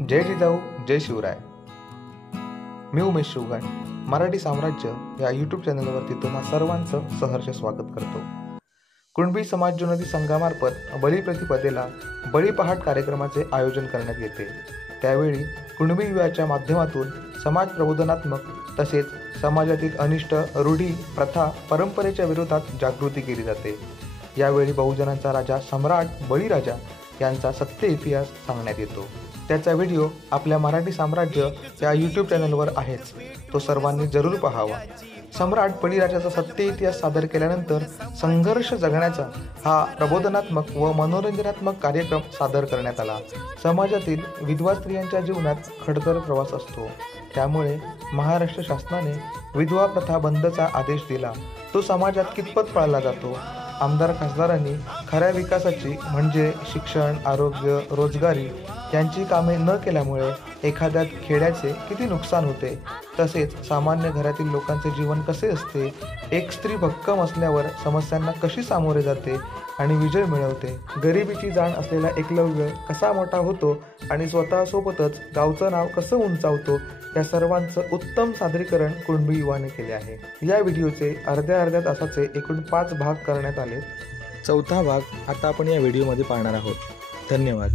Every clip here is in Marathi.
जय जिजाऊ जय शिवराय. मी उमेश शिवगण मराठी साम्राज्य या यूट्यूब चॅनलवरती तुम्हा सर्वांचं सहर्ष स्वागत करतो. कुणबी समाजोन्नती संघामार्फत बलिप्रतिपदेला बळीपहाट कार्यक्रमाचे आयोजन करण्यात येते. त्यावेळी कुणबी विवाहाच्या माध्यमातून समाज प्रबोधनात्मक तसेच समाजातील अनिष्ट रूढी प्रथा परंपरेच्या विरोधात जागृती केली जाते. यावेळी बहुजनांचा राजा सम्राट बळीराजा यांचा सत्य इतिहास सांगण्यात येतो. त्याचा व्हिडिओ आपल्या मराठी साम्राज्य या यूट्यूब चॅनलवर आहेच, तो सर्वांनी जरूर पाहावा. सम्राट बळीराजाचा सत्य इतिहास सादर केल्यानंतर संघर्ष जगण्याचा हा प्रबोधनात्मक व मनोरंजनात्मक कार्यक्रम सादर करण्यात आला. समाजातील विधवा स्त्रियांच्या जीवनात खडतर प्रवास असतो, त्यामुळे महाराष्ट्र शासनाने विधवा प्रथा बंदचा आदेश दिला. तो समाजात कितपत पाळला जातो? आमदार खासदारांनी खऱ्या विकासाची म्हणजे शिक्षण, आरोग्य, रोजगारी यांची कामे न केल्यामुळे एखाद्या खेड्याचे किती नुकसान होते, तसेच सामान्य घरातील लोकांचे जीवन कसे असते, एक स्त्री भक्कम असल्यावर समस्यांना कशी सामोरे जाते आणि विजय मिळवते, गरिबीची जाण असलेला एकलव्य कसा मोठा होतो आणि स्वतःसोबतच गावचं नाव कसं उंचावतो, या सर्वांचं उत्तम सादरीकरण कुणबी युवाने केले आहे. या व्हिडिओचे अर्ध्या तासाचे एकूण 5 भाग करण्यात आले. 4था भाग आता आपण या व्हिडिओमध्ये पाहणार आहोत. धन्यवाद.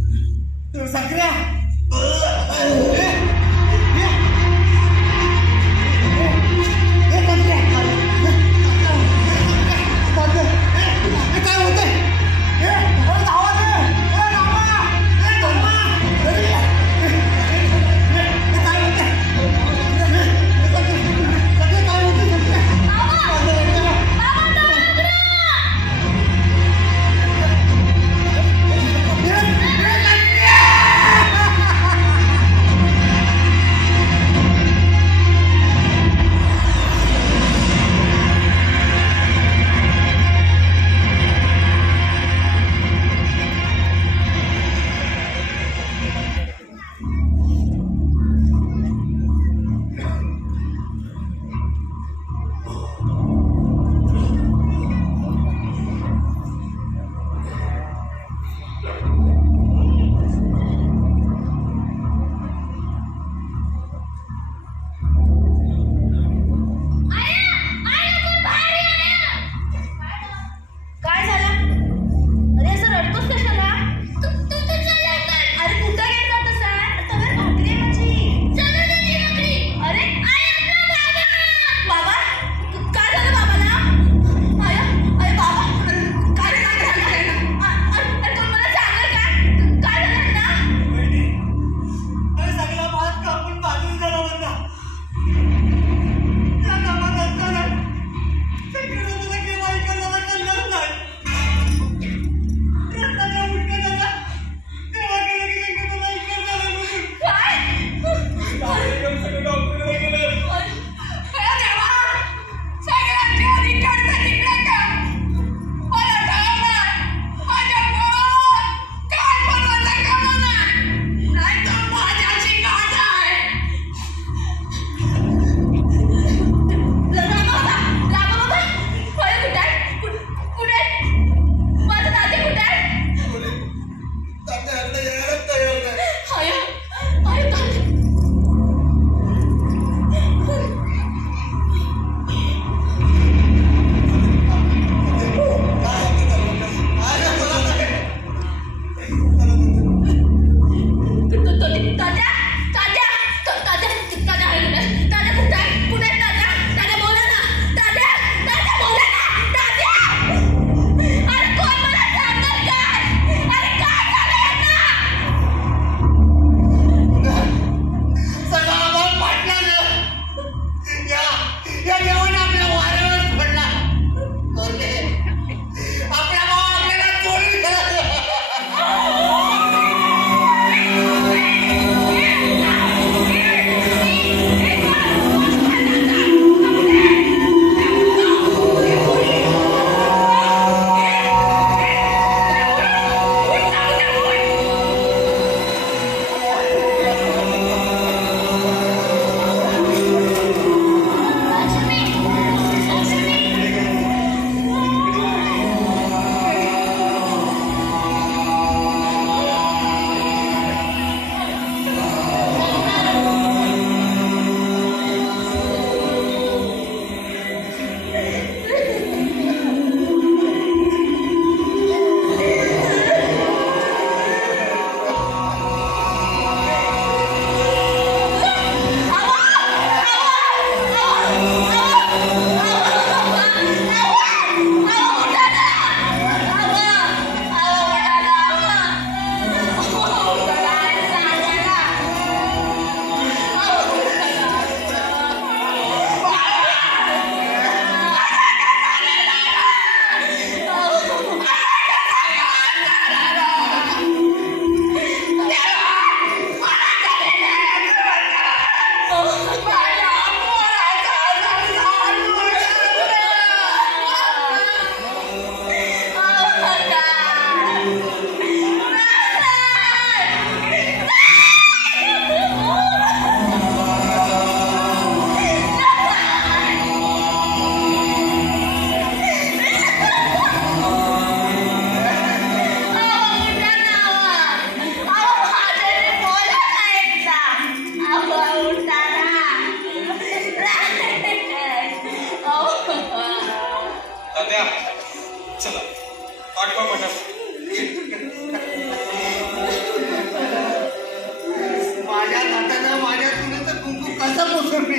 कसं पुसून मी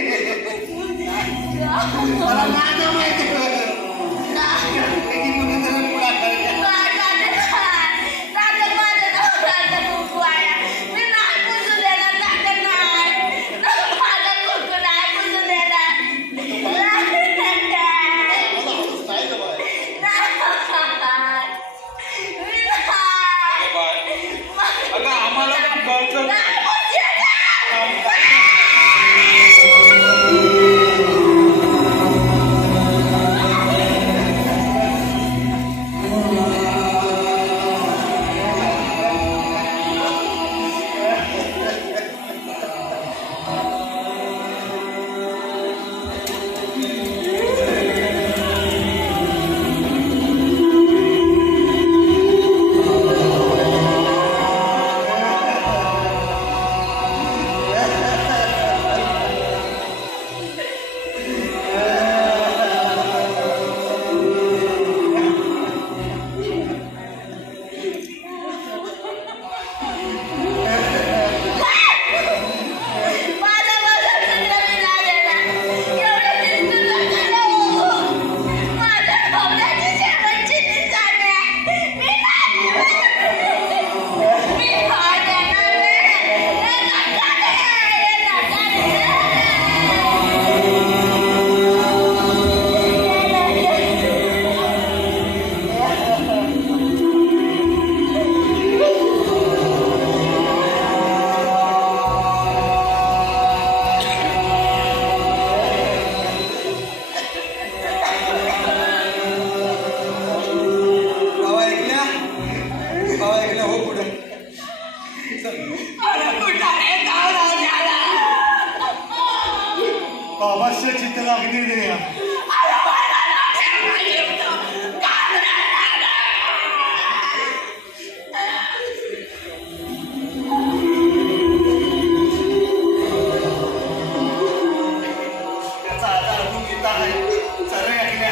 मला नाही माहिती बाबाच्या चित्ताला अगदी दे त्याचा आधार अजून किती आहे सर्व ऐकल्या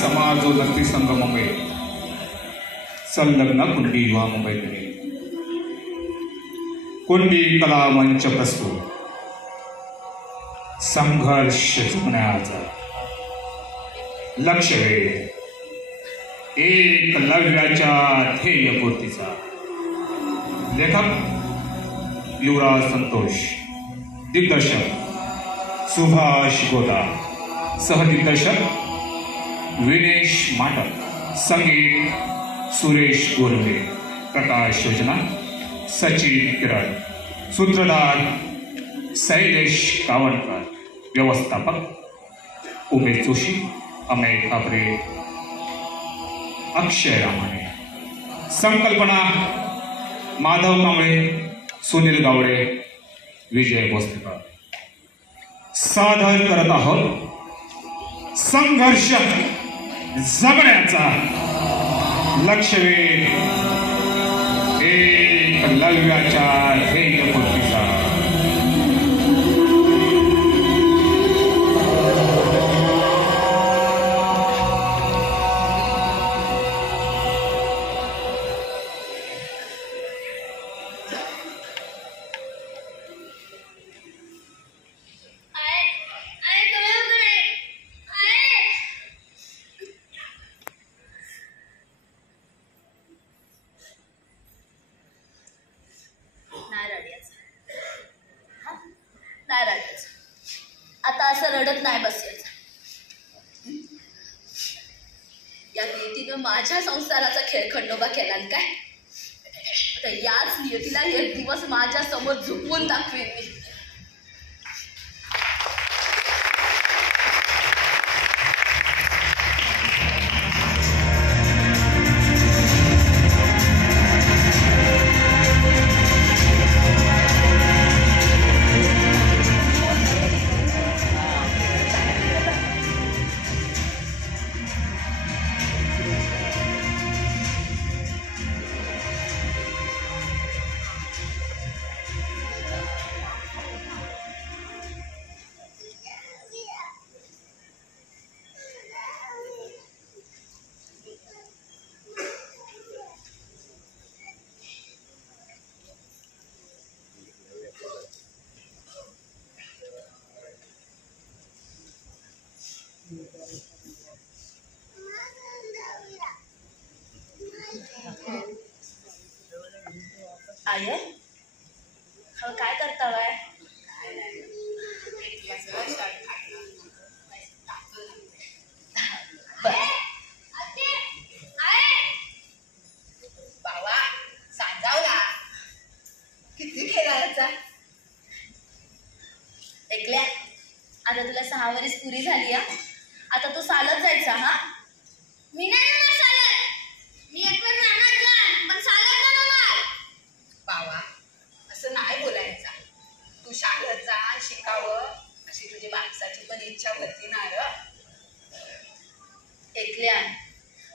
समाजोन्नती संगममुळे संलग्न कुंडी युवा मुंबईकडे कुंडी कला मंच प्रस्तुत संघर्ष जगण्याचा लक्ष वेळ एकलव्याच्या ध्येयपूर्तीचा लेखक युवराज संतोष, दिग्दर्शक सुभाष गोदा, सहदिग्दर्शक विनेश माटक, संगीत सुरेश गोरवे, प्रकाश योजना सचिन किरण, सूत्रधार शैलेश कावणकर, व्यवस्थापक उमेश जोशी, अमय काबरे, अक्षय रामाणे, संकल्पना माधव कांबळे, सुनील गावडे, विजय भोसलेकर. सादर करत आहोत संघर्ष जगण्याचा लक्ष्यवेध एकलव्याच्या ध्येयपूर्तीचा. आता असं रडत नाही बसायचं. या नीतीनं माझ्या संसाराचा खेळ खंडोबा केला काय? तर याच नियतीला एक दिवस माझ्या समोर झुकवून दाखवेन मी. आय काय करता काय? बाबा सांगावला किती खेळायचा. ऐकल्या, आता तुला 6 वर्ष पुरी झाली हा. आता तू चालत जायचा. हा, मी नाही चालत. मी एकवर राहणार पण चालत नाही. बाबा असं नाही बोलायचं. तू शाळेत जा, शिकावं अशी तुझी माणसाची पण इच्छा होती ना रे. ऐकल्या,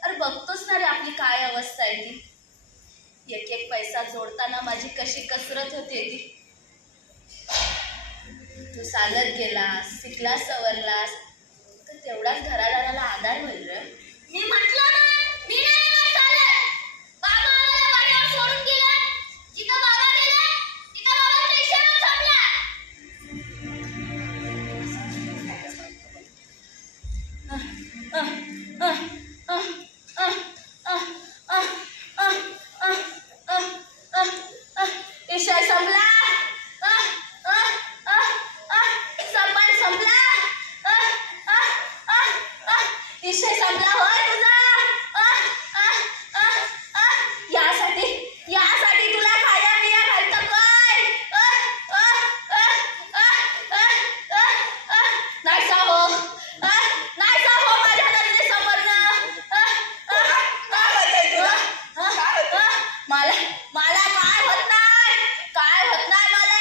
अरे बघतोच ना रे आपली काय अवस्था आहे ती. एक एक पैसा जोडताना माझी कशी कसरत होते ती. तू चालत गेलास, शिकलास, सवरलास तर तेवढाच घरादाराला आधार होईल रे. मी म्हटलं ना मी नाही चालत. बाबा आम्हाला वाड्यावर सोडून गेला. जिथं बाबा गेला तिथं बाबा पैशावर थांबला. विषय संपला. सपाट संपला. विषय संपला होय तुझा. यासाठी तुला खाया पिया घालतं काय? नाही साहो, नाही साहो माझ्या नजरे समोरनं. मला काय होत नाही, काय होत नाही मला.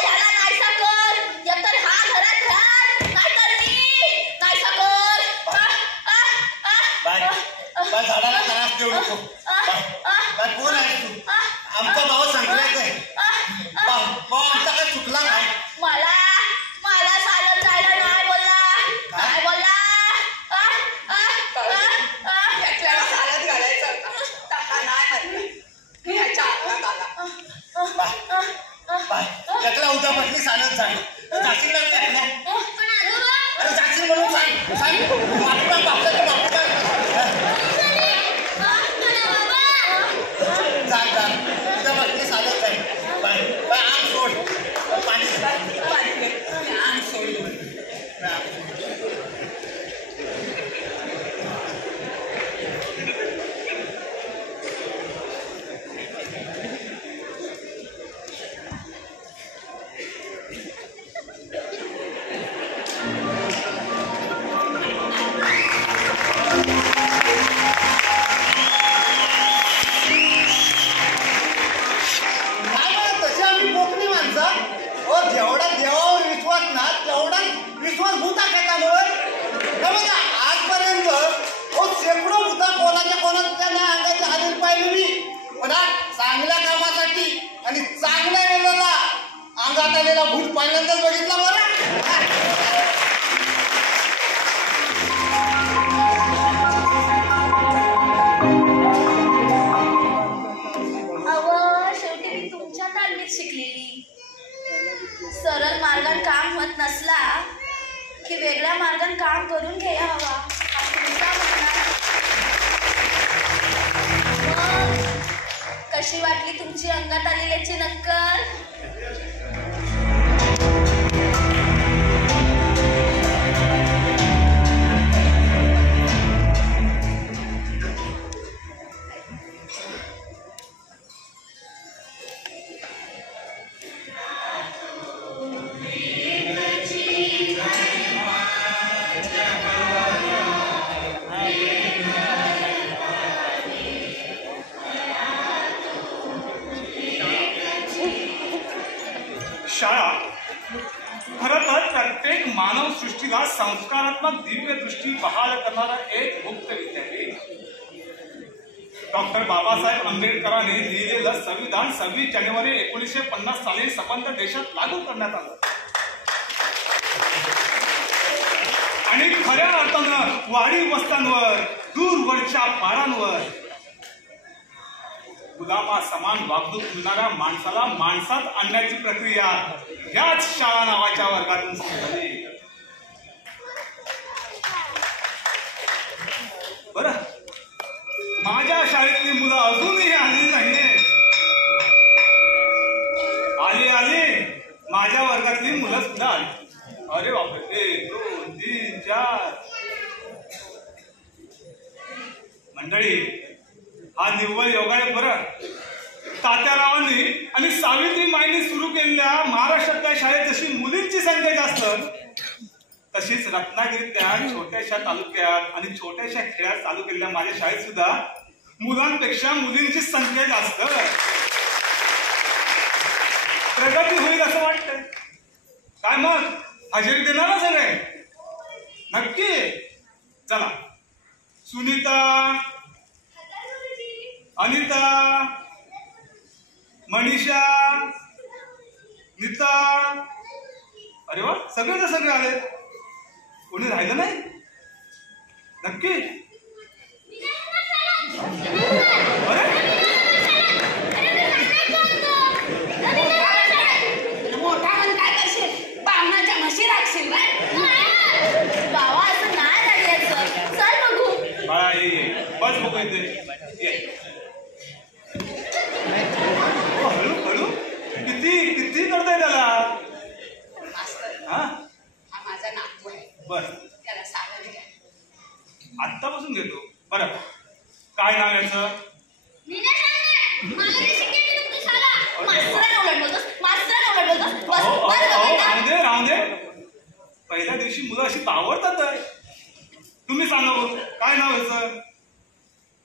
ह्याला नाहीसा कर. एकतर हा घरात राहत, नाहीतर मी नाहीसा कर. बाय झाडाला त्रास देऊ नको. बाय कोण आहेस तू? आमचा भाऊ सांगलाय काय? भाऊ आमचा काय चुकला काय? मला चालत जायला नाही बोलला. काय बोलला? याच्याला चालत घालायचं होतं. टाका नाही म्हणलं. मी ह्याच्या हातात आला. बाय त्याला उद्यापासून चालत जाईल. जाशील ना त्याला? पण आजोबा अरे जाशील म्हणून सांग. बापूला बापल्याच्या बापूला जा उद्यापासून चालत जाईल. बाय बाय आम सोड. पाणी आम सोडलो. जेवढा देवावर विश्वास ना तेवढा विश्वास भूता खेळावर. हे बघा आजपर्यंत शेकडो भूता कोणाच्या नाही अंगाच्या हातीत पाहिली मी. पण चांगल्या कामासाठी आणि चांगल्या वेळेला अंगात आलेला भूत पहिल्यांदाच बघितला बरं. शेवटी मी तुमच्या तालमीत शिकलेली. सरळ मार्गात काम होत नसला की वेगळ्या मार्गात काम करून घ्यायला हवा हा तुमचा म्हणणं. मग कशी वाटली तुमची अंगात आलेल्याची नक्कल? दृष्टीला संस्कारात्मक दिव्य दृष्टी बहाल करणारा एक मुक्त विद्यापीठ. डॉक्टर बाबासाहेब आंबेडकरांनी लिहिलेलं संविधान 26 जानेवारी 1950 साली संबंध देशात लागू करण्यात आलं आणि खऱ्या अर्थानं वाढीव वस्त्यांवर, दूरवरच्या पारांवर गुलामा समान वागणूक मिळणाऱ्या माणसाला माणसात आणण्याची प्रक्रिया याच शाळा नावाच्या वर्गातून सुरू झाली. बरं, माझ्या शाळेतली मुलं अजूनही आली नाहीये. आली माझ्या वर्गातली मुलं सुद्धा आली. अरे बापरे, 1 2 3 4 मंडळी, हा निव्वळ योग आहे. बरं, तात्यारावांनी आणि सावित्रीमाईंनी सुरू केलेल्या महाराष्ट्रातल्या शाळेत जशी मुलींची संख्या जास्त, तशीच रत्नागिरीतल्या छोट्याशा तालुक्यात आणि छोट्याशा खेड्यात चालू केलेल्या माझ्या शाळेत सुद्धा मुलांपेक्षा मुलींची संख्या जास्त. प्रगती होईल असं वाटतंय. काय मग, हजेरी देणार ना सगळे? नक्की. चला, सुनीता, अनिता, मनीषा, नीता. अरे वा, सगळे आले. कोणी राहिलं नाही? नक्की? अरे मोठा म्हणून काय करशील? बामणाच्या म्हशी राखशील ना? बाबा असं नाही राहायचं. चल बघू. बाळा, ये बस बघू येते. हळू किती करताय त्याला? हा माझा नातू आहे. बर, त्याला सावध घ्या. आत्तापासून घेतो. बरं, काय नाव याचं? राहून दे. पहिल्या दिवशी मुलं अशी आवडतात. तुम्ही सांगा बघ, काय नाव याचं?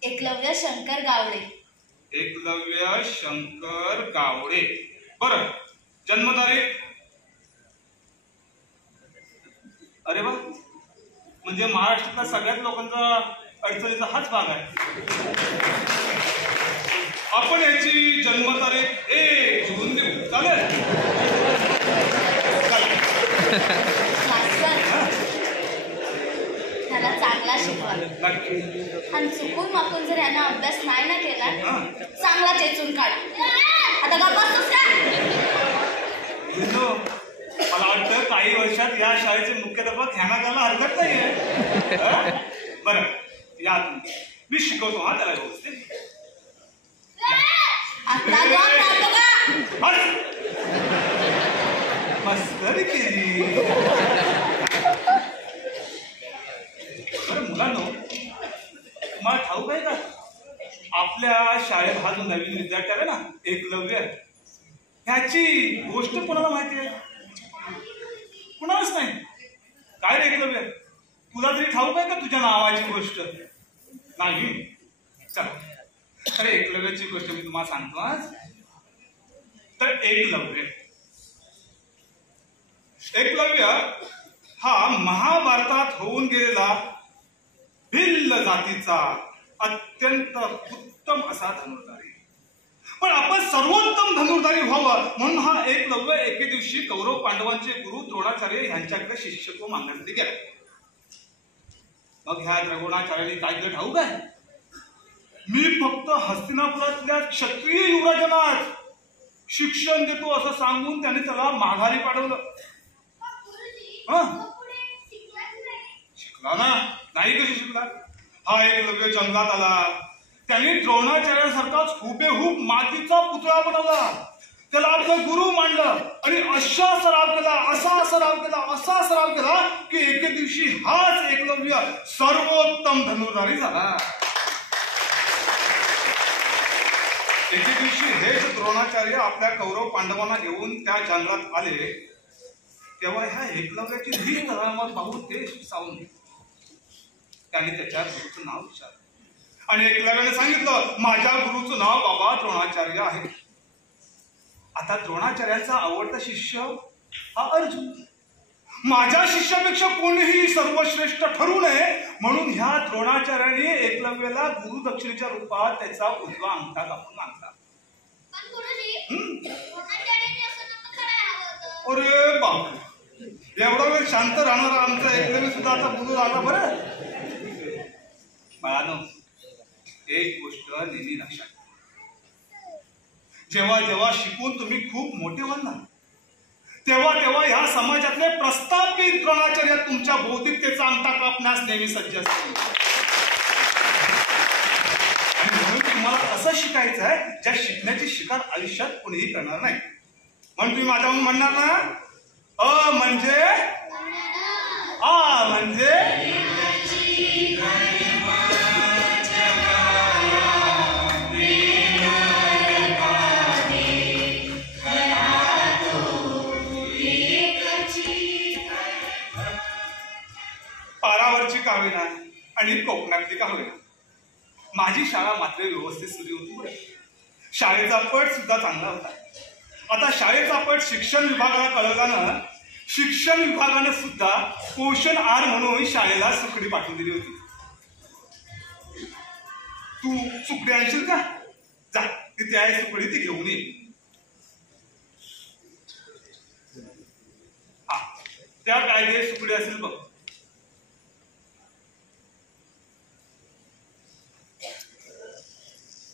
एकलव्य शंकर गावडे. एकलव्य शंकर गावडे. बरं, जन्मतारीख? अरे वा, म्हणजे महाराष्ट्रातल्या सगळ्याच लोकांचा अडचणीचा हाच भाग आहे. आपण याची जन्मतारीख 1 जून देऊ. चालेल? त्याला चांगला शिकवा नक्की. आणि चुकून माकून जर यांना अभ्यास नाही ना केला, चांगला चेचून काढा. आता गप्प बसतोस का? मला वाटतं काही वर्षात या शाळेचे मुख्याध्यापक ह्यांना करायला हरकत नाहीये. बरं, या मी शिकवतो. हा, त्याला व्यवस्थित. मस्करी केली. बरं मुलांनो, तुम्हाला ठाऊक आहे का, आपल्या शाळेत हा जो नवीन विद्यार्थी आहे ना, एकलव्य, ह्याची गोष्ट कोणाला माहिती आहे? कुणालाच नाही. काय रे एकलव्य, तुला तरी ठाऊक आहे का तुझ्या नावाची गोष्ट? नाही. चला, तर एकलव्याची गोष्ट मी तुम्हाला सांगतो आज. तर एकलव्य हा महाभारतात होऊन गेलेला भिल्ल जातीचा अत्यंत उत्तम असा धनुर्धारी. पण आपण सर्वोत्तम धनुर्धारी व्हावं म्हणून हा एकलव्य एके दिवशी कौरव पांडवांचे गुरु द्रोणाचार्य यांच्याकडे शिष्यत्व मागण्यासाठी गेला. मग ह्या द्रोणाचार्यांनी काय केलं ठाऊक आहे? मी फक्त हस्तिनापुरातल्या क्षत्रिय युवराजांना शिक्षण देतो असं सांगून त्याने त्याला माघारी पाठवलं. शिकला ना? नाही. कशी शिकला? हा एकलव्य जंगलात आला. त्यांनी द्रोणाचार्यासारखाच हुबेहूब मातीचा पुतळा बनवला, त्याला आपलं गुरु मांडलं आणि असा सराव केला की एके दिवशी हाच एकलव्य सर्वोत्तम धनुर्धारी झाला. एके दिवशी हेच द्रोणाचार्य आपल्या कौरव पांडवांना घेऊन त्या जंगलात आले, तेव्हा ह्या एकलव्याची धीर पाहून ते सावून त्याने त्याच्या गुरुचं नाव विचारलं आणि एकलव्याने सांगितलं, माझ्या गुरुचं नाव बाबा द्रोणाचार्य आहे. आता द्रोणाचार्याचा आवडता शिष्य हा अर्जुन. माझ्या शिष्यापेक्षा कोणीही सर्वश्रेष्ठ ठरू नये म्हणून ह्या द्रोणाचार्याने एकलव्याला गुरुदक्षिणेच्या रूपात त्याचा उजवा अंगठा कापून मागला. पण गुरुजी, द्रोणाचार्यांनी असं नको करायला हवं होतं. अरे बाप, एवढा वेळ शांत राहणारा आमचा एकलव्य सुद्धा आता बोलू लागला. बरं बाळानो, एक गोष्ट नेहमी लक्षात ठेवा. जेव्हा जेव्हा शिकून तुम्ही खूप मोठे व्हाल ना, तेव्हा तेव्हा ह्या समाजातले प्रस्थापित द्रोणाचार्य तुमच्या बौद्धिकतेचा अंगठा कापण्यास नेहमी सज्ज असतील. आणि म्हणून तुम्हाला असं शिकायचं आहे ज्या शिकण्याची शिकार आयुष्यात कोणीही करणार नाही. म्हणून तुम्ही माझ्याहून म्हणणार ना, अ म्हणजे आ म्हणजे पारावरची का होईना आणि कोकणातली का होईना, माझी शाळा मात्र व्यवस्थित सुरू होती. शाळेचा पट सुद्धा चांगला होता. आता शाळेचा पट शिक्षण विभागाला कळवल्यानं शिक्षण विभागानं सुद्धा पोषण आहार म्हणून शाळेला सुकडी पाठवून दिली होती. तू सुकडी आणशील का? जा, तिथे आहे सुकडी, ती घेऊन ये. हा, त्या बॅगेत सुकडी असेल बघ.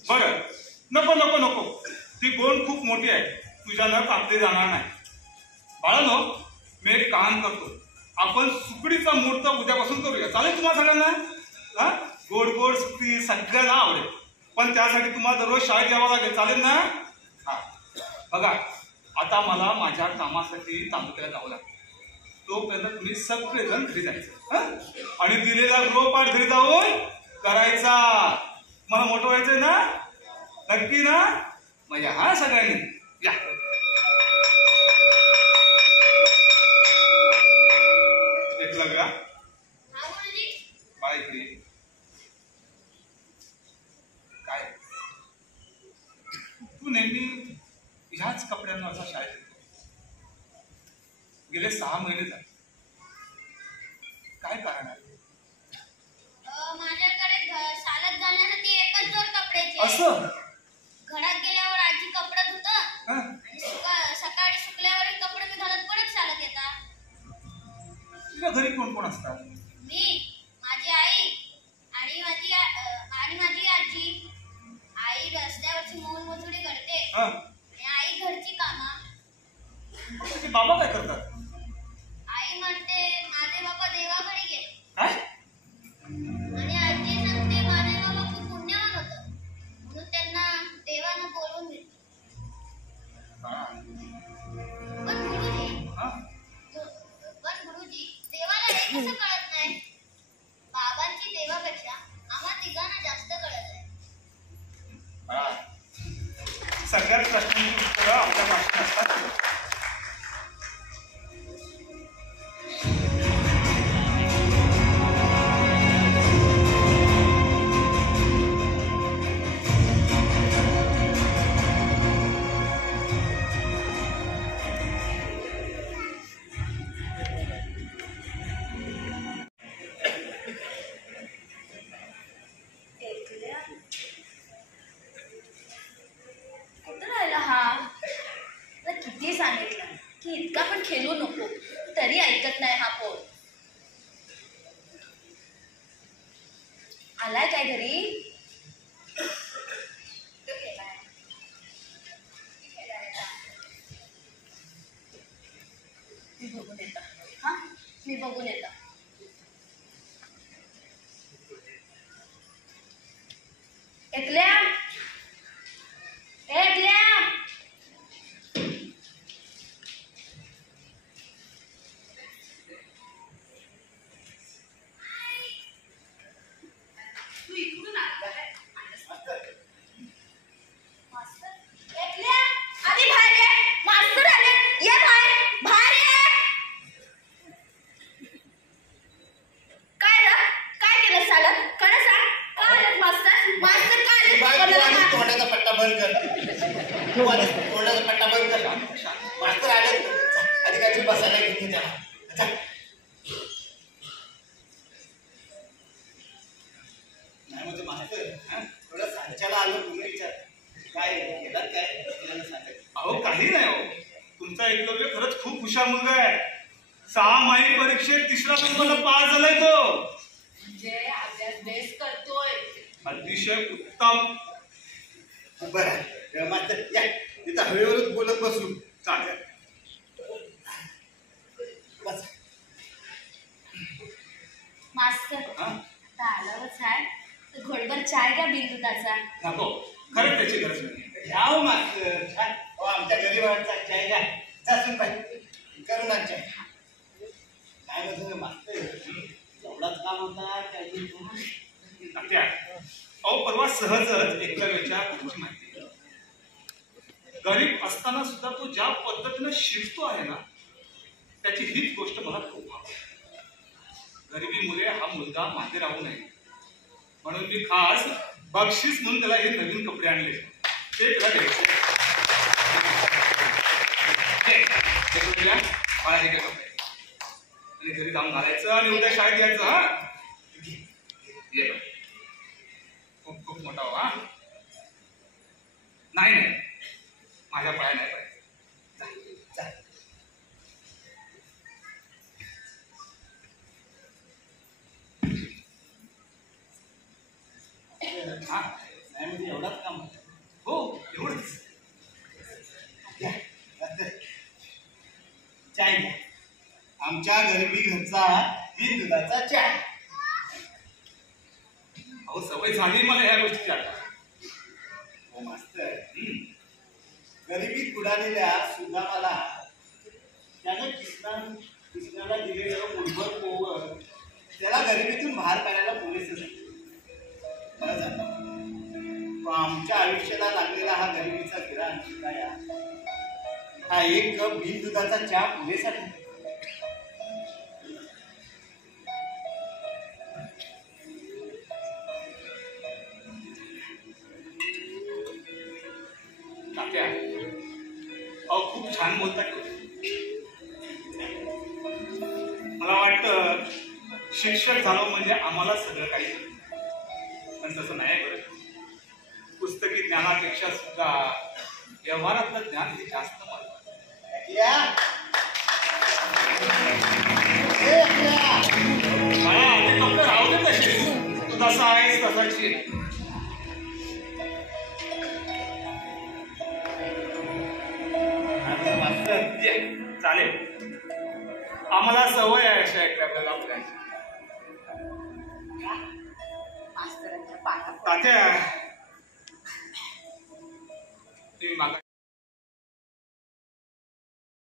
बरं, नको नको नको, ती गोंड खूप मोठी आहे, तुझ्यानं कापली जाणार नाही. बाळानो, मी एक काम करतो, आपण सुकडीचा मुहूर्त उद्यापासून करूया. चालेल तुम्हाला सगळ्यांना? गोड गोड सुकडी सगळ्यांना आवडेल, पण त्यासाठी तुम्हाला दररोज शाळेत यावं लागेल. चालेल ना? हा, बघा, आता मला माझ्या कामासाठी तालुक्याला जावं लागेल. तोपर्यंत तुम्ही सगळेजण घरी जायचं आणि दिलेला गृहपाठ घरी जाऊन करायचा. मला मोठं व्हायचंय ना? नक्की ना? मग हा सगळ्यांनी या. एकलव्या, बाळा इकडे. काय तू नेहमी ह्याच कपड्यांना असा शाळेत येतो? गेले 6 महिने झाले, काय कारण आहे? माझ्याकडे शाळेत जाण्यासाठी एकच जोड कपड्याचे. असं घरात गेल्यावर आजी कपडे धुतात आणि सकाळी सुकल्यावर कपडे मी घालत परत शाळेत येतात. तुझ्या घरी कोण कोण असतात? मी, माझी आई आणि माझी आजी. आई रस्त्यावरची मोलमजुरी करते आणि आई घरची कामं. तुझे बाबा काय करतात? आई म्हणते माझे बाबा देवाकडे गेले काय? आणि आजी सांगते माझे बाबा खूप पुण्यवान होतं म्हणून त्यांना देवानं बोलवून घेतलं. पण गुरुजी, देवाला हे कसं कळत नाही? बाबांची देवापेक्षा आम्हा तिघांना जास्त कळत आहे. सगळ्यात प्रश्नांची उत्तरं आपल्या भाषेत असतात. किती सांगितलं की इतका पण खेळू नको, तरी ऐकत नाही हा पोर. आलाय काय घरी? मी बघून येता. हा, मी बघून येता. ऐकल्या? ऐकल्या? तोंडाचा पट्टा बंद कर. तोंडाचा पट्टा बंद कर. मास्तर आले अधिकारी बसायला घेतली त्याला. नाही म्हणजे मास्तर थोडं सांच्याला आलं तुम्ही विचार काय केलं काय मला सांगा. अहो काही नाही हो, तुमचा एकलव्य खरंच खूप हुशार मुलगा आहे. 6 माही परीक्षेत 3रा नंबरला पास झालाय तो. म्हणजे अभ्यास बेस करतोय. अतिशय उत्तम. बरं आहे मास्तर या तिथं हवेवरच बोलत बसू. चालेल. बस मास्तर हा आता आलावच आहे तर घोडभर चाय घ्या बिंदुताचा. नको, खरंच त्याची गरज नाही. घ्या हो मास्तर छान. हो आमच्या गरीबाचा चाय घ्या. जासून पाहिजे करून आण चाय. काय म्हणतो मास्तर एवढाच काम होता त्याची तात्या, अहो परवा सहजच एकलव्याच्या गुरूची माहिती. गरीब असताना सुद्धा तो ज्या पद्धतीनं शिकतो आहे ना, त्याची हीच गोष्ट मला खूप आवडते. गरिबीमुळे हा मुलगा मागे राहू नये म्हणून मी खास बक्षीस म्हणून त्याला हे नवीन कपडे आणले. ते त्याला द्यायचे. मला हे कपडे आणि घरी जाऊन घालायचं आणि उद्या शाळेत यायचं. हा ये खूप खूप मोठा हो. हा नाही नाही माझ्या पाया नाही पाहिजे. हा नाही म्हणजे एवढाच काम होतं. हो एवढंच. घ्या मास्तर चाय घ्या. आमच्या गरिबी घरचा बिन दुधाचा चाय. अहो सवय झाली मला ह्या गोष्टीची आता. हो मास्तर गरिबीत बुडालेल्या सुदामाला त्यानं कृष्णाला दिलेलं मुठभर पोवर त्याला गरिबीतून बाहेर काढायला पुरेसे झाले. बरं झालं. पण आमच्या आयुष्याला लागलेला हा गरिबीचा विरान शिकाया हा एक कप बिन दुधाचा चहा पुरेसा ठरला. तात्या, अहो खूप छान बोलतात. मला वाटतं शिक्षक झालो म्हणजे आम्हाला सगळं काही, पण तसं नाही बरं. पुस्तकी ज्ञानापेक्षा सुद्धा व्यवहारातलं ज्ञान हे जास्त महत्त्वाचं. या. मला ते कपडे राहू दे तसे. तू जसा आहेस तसाची. मास्तर चालेल. आम्हाला सवय आहे अशा एकट्याला बोलायची. मास्तरांच्या पाया तात्या